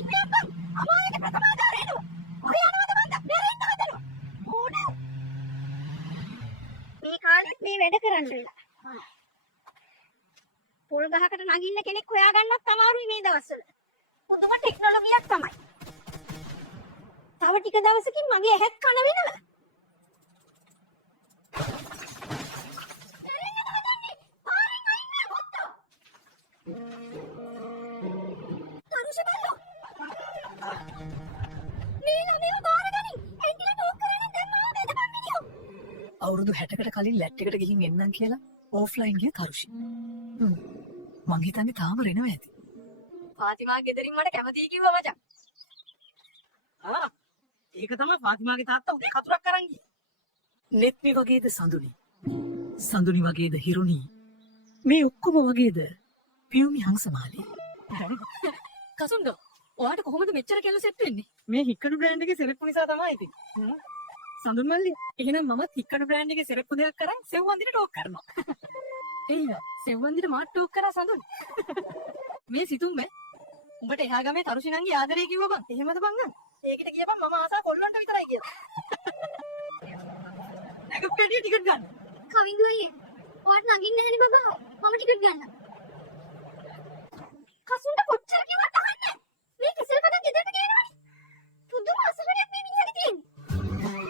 ඉන්නේ අප්පා. අමායක ප්‍රථමාචාරයනෝ. ඔය යනවද මන්ද? මෙරෙන්න හදනවා. ඕනේ. මේ කාලෙත් මේ වැඩ කරන්න. පොල් ගහකට නගින්න කෙනෙක් හොයාගන්නත් අමාරුයි මේ දවස්වල. පුදුම ටෙක්නොලොජියක් තමයි. තව ටික දවසකින් මගේ ඇහත් කන වෙනවා. අවුරුදු 60කට කලින් ලැට් එකට ගිහින් එන්නම් කියලා ඕෆ්ලයින් ගිය තරුෂි. මං හිතන්නේ තාම රෙනව ඇති. ෆාතිමා ගෙදරින් මට කැමතියි කිව්වා මචං. ඒක තමයි ෆාතිමාගේ තාත්තා උදේ කතුරක් අරන් ගියේ. නෙත්මි වගේද සඳුනි. සඳුනි වගේද හිරුනි. මේ ඔක්කොම වගේද පියුමි හංසමාලි. කසුන්ඩෝ ඔයාට කොහොමද මෙච්චර කෙල්ල සෙට් වෙන්නේ? මේ හික්කඩු බ්‍රෑන්ඩ් එකේ සෙරෙප්පු නිසා තමයි ඉතින්. සඳුන් මල්ලි එහෙනම් මමත් හික්කඩු බ්‍රෑන්ඩ් එකේ සෙරෙප්පු දෙකක් කරන් සෙව්වන්දිට ටෝක් කරනවා. එයියා සෙව්වන්දිට මාත් ටෝක් කරා සඳුන්. මේ සිතුම්බේ උඹට එහා ගමේ තරුෂිනන්ගේ ආදරේ කිව්වා බං. එහෙමද බං? ඒකට කියපන් මම ආසා කොල්ලන්ට විතරයි කියලා. නැග පෙඩිය ටිකට් ගන්න. කවිඳු අයියේ ඔයාට නගින්න නැහෙනි බබා. මම ටිකට් ගන්න. කසුන්ට කොච්චර කිව්වත් අහන්නේ. මේ කිසල් පදන් ගෙදරට ගේනවනේ. පුදුම අසරණයක් මේ මිනිහගේ තියෙන්නේ.